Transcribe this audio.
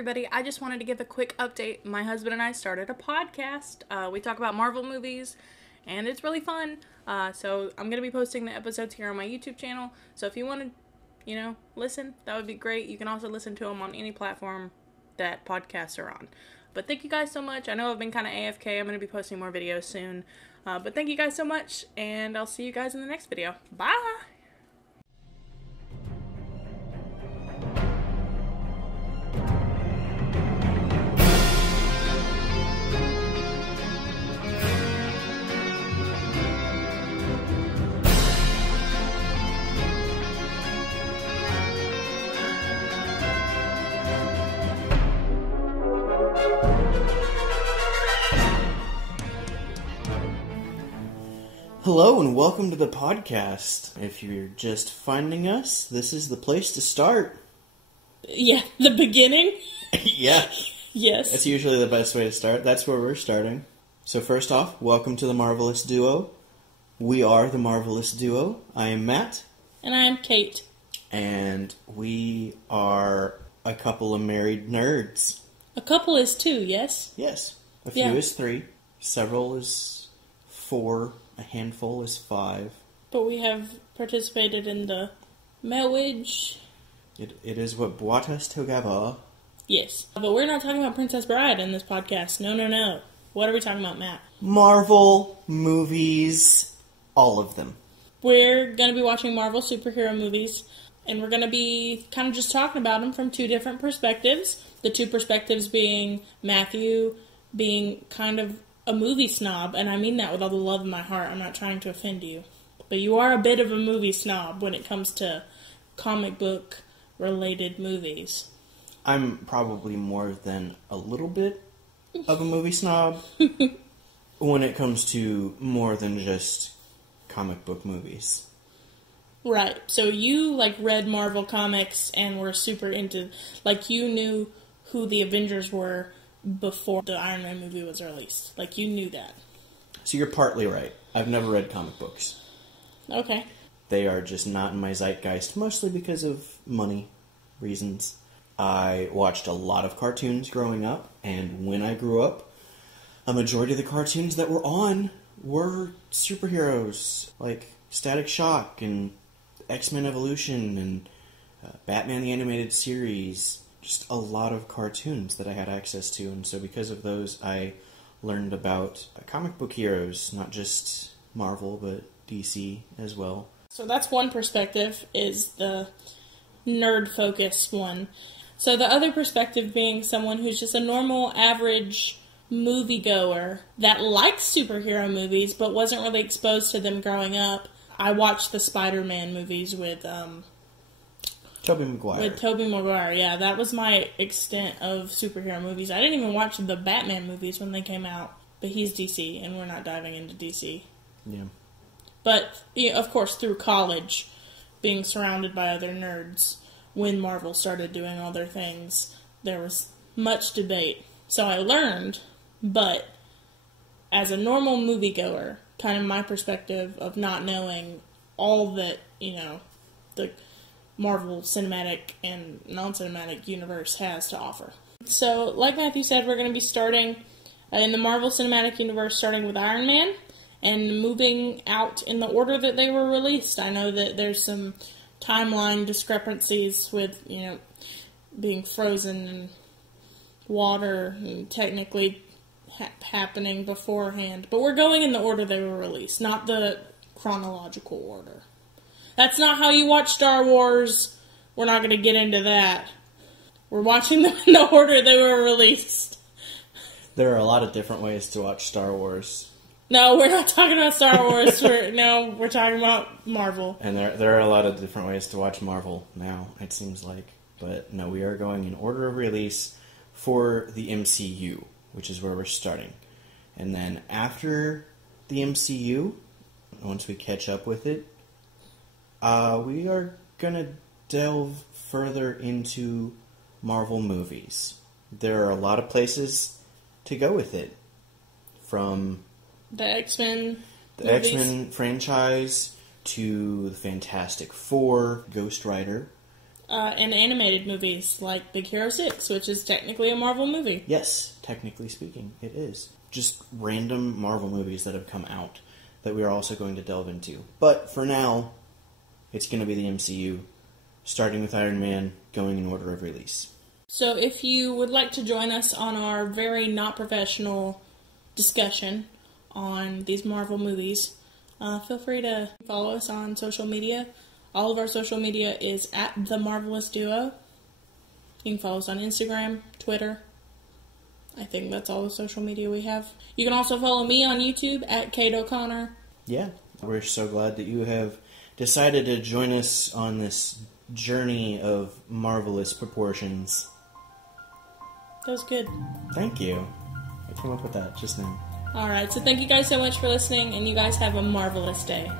everybody. I just wanted to give a quick update. My husband and I started a podcast. We talk about Marvel movies, and it's really fun. So I'm going to be posting the episodes here on my YouTube channel. So if you want to, listen, that would be great. You can also listen to them on any platform that podcasts are on. But thank you guys so much. I know I've been kind of AFK. I'm going to be posting more videos soon. But thank you guys so much, and I'll see you guys in the next video. Bye! Hello and welcome to the podcast. If you're just finding us, this is the place to start. Yeah, the beginning? Yeah. Yes. That's usually the best way to start. That's where we're starting. So first off, welcome to the Marvelous Duo. We are the Marvelous Duo. I am Matt. And I am Cate. And we are a couple of married nerds. A couple is two, yes? Yes. A few is three. Several is four. A handful is five. But we have participated in the marriage. It is what brought us together. Yes. But we're not talking about Princess Bride in this podcast. No. What are we talking about, Matt? Marvel movies. All of them. We're going to be watching Marvel superhero movies. And we're going to be kind of just talking about them from two different perspectives. The two perspectives being Matthew being kind of a movie snob, and I mean that with all the love in my heart. I'm not trying to offend you. But you are a bit of a movie snob when it comes to comic book related movies. I'm probably more than a little bit of a movie snob when it comes to more than just comic book movies. Right. So you read Marvel comics and were super into, you knew who the Avengers were before the Iron Man movie was released. You knew that. So you're partly right. I've never read comic books. Okay. They are just not in my zeitgeist, mostly because of money reasons. I watched a lot of cartoons growing up, and when I grew up, a majority of the cartoons that were on were superheroes, like Static Shock and X-Men Evolution and Batman the Animated Series. Just a lot of cartoons that I had access to, and so because of those, I learned about comic book heroes, not just Marvel, but DC as well. So that's one perspective, is the nerd-focused one. So the other perspective being someone who's just a normal, average moviegoer that likes superhero movies, but wasn't really exposed to them growing up. I watched the Spider-Man movies with, Tobey Maguire. With Tobey Maguire, yeah. That was my extent of superhero movies. I didn't even watch the Batman movies when they came out. But he's DC, and we're not diving into DC. Yeah. But, of course, through college, being surrounded by other nerds, when Marvel started doing all their things, there was much debate. So I learned, but as a normal moviegoer, kind of my perspective of not knowing all that, the Marvel cinematic and non-cinematic universe has to offer. So, like Matthew said, we're going to be starting in the Marvel Cinematic Universe, starting with Iron Man, and moving out in the order that they were released. I know that there's some timeline discrepancies with, being frozen in water and technically happening beforehand, but we're going in the order they were released, not the chronological order. That's not how you watch Star Wars. We're not going to get into that. We're watching them in the order they were released. There are a lot of different ways to watch Star Wars. No, we're not talking about Star Wars. We're talking about Marvel. And there are a lot of different ways to watch Marvel now, it seems like. But no, we are going in order of release for the MCU, which is where we're starting. And then after the MCU, once we catch up with it, we are going to delve further into Marvel movies. There are a lot of places to go with it. From the X-Men franchise to the Fantastic Four, Ghost Rider. and animated movies like Big Hero 6, which is technically a Marvel movie. Yes, technically speaking, it is. Just random Marvel movies that have come out that we are also going to delve into. But for now, it's going to be the MCU, starting with Iron Man, going in order of release. So if you would like to join us on our very not professional discussion on these Marvel movies, feel free to follow us on social media. All of our social media is at The Marvelous Duo. You can follow us on Instagram, Twitter. I think that's all the social media we have. You can also follow me on YouTube at Cate O'Connor. Yeah, we're so glad that you have decided to join us on this journey of marvelous proportions. That was good. Thank you. I came up with that just now. Alright, so thank you guys so much for listening, and you guys have a marvelous day.